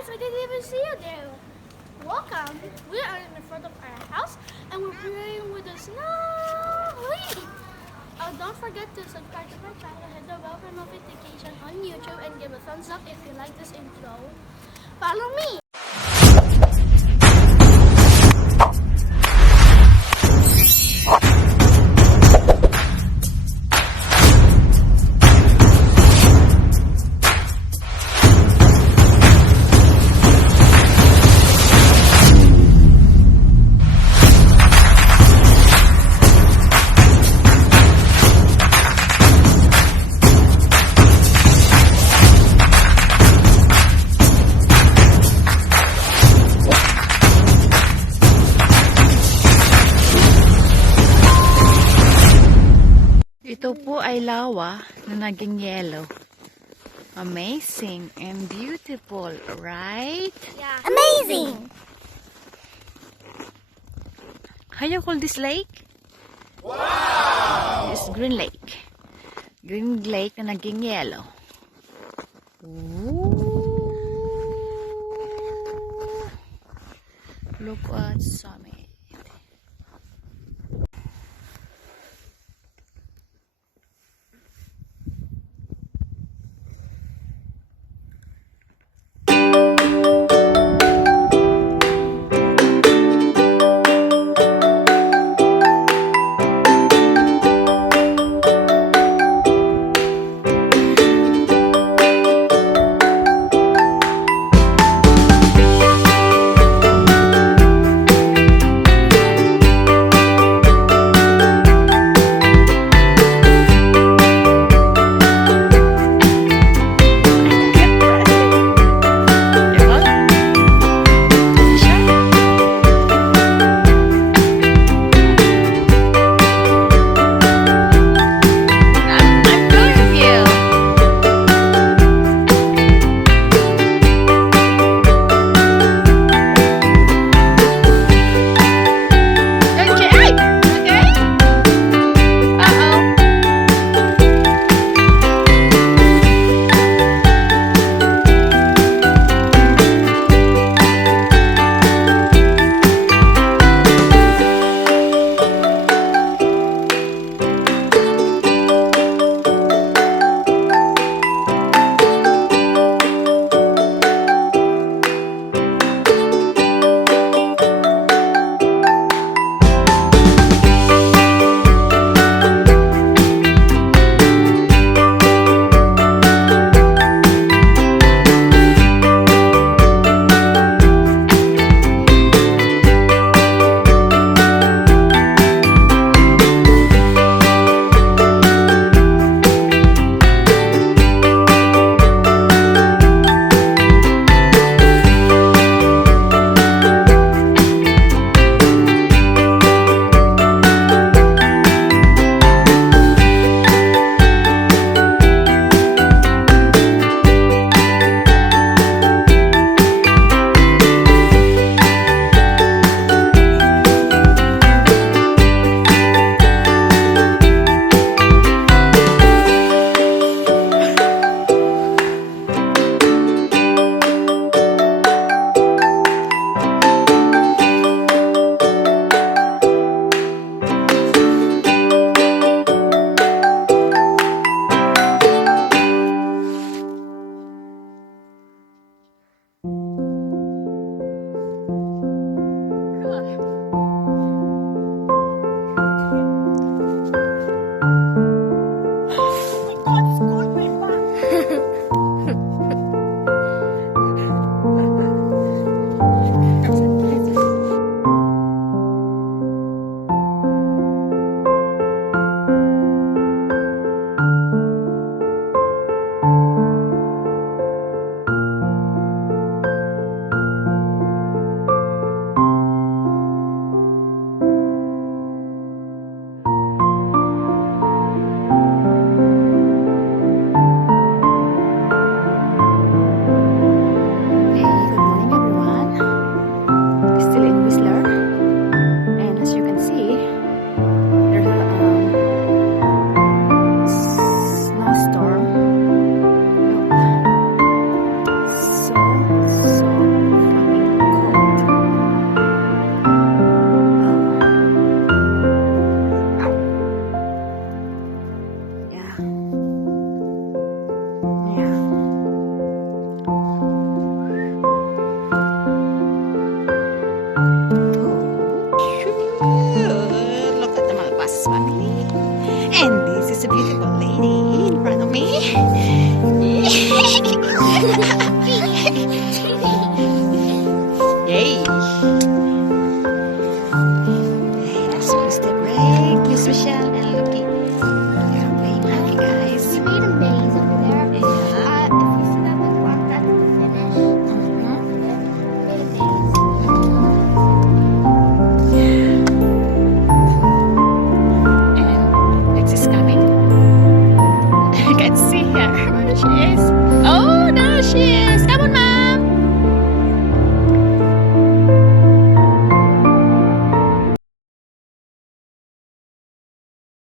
Guys, I didn't even see you there. Welcome. We are in the front of our house and we're playing with the snow. Don't forget to subscribe to my channel, hit the bell for notification on YouTube, and give a thumbs up if you like this intro. Follow me. Ito po ay lawa na naging yellow. Amazing and beautiful, right? Yeah. Amazing! How you call this lake? Wow! It's green lake. Green lake na naging yellow. Ooh. Look at sun.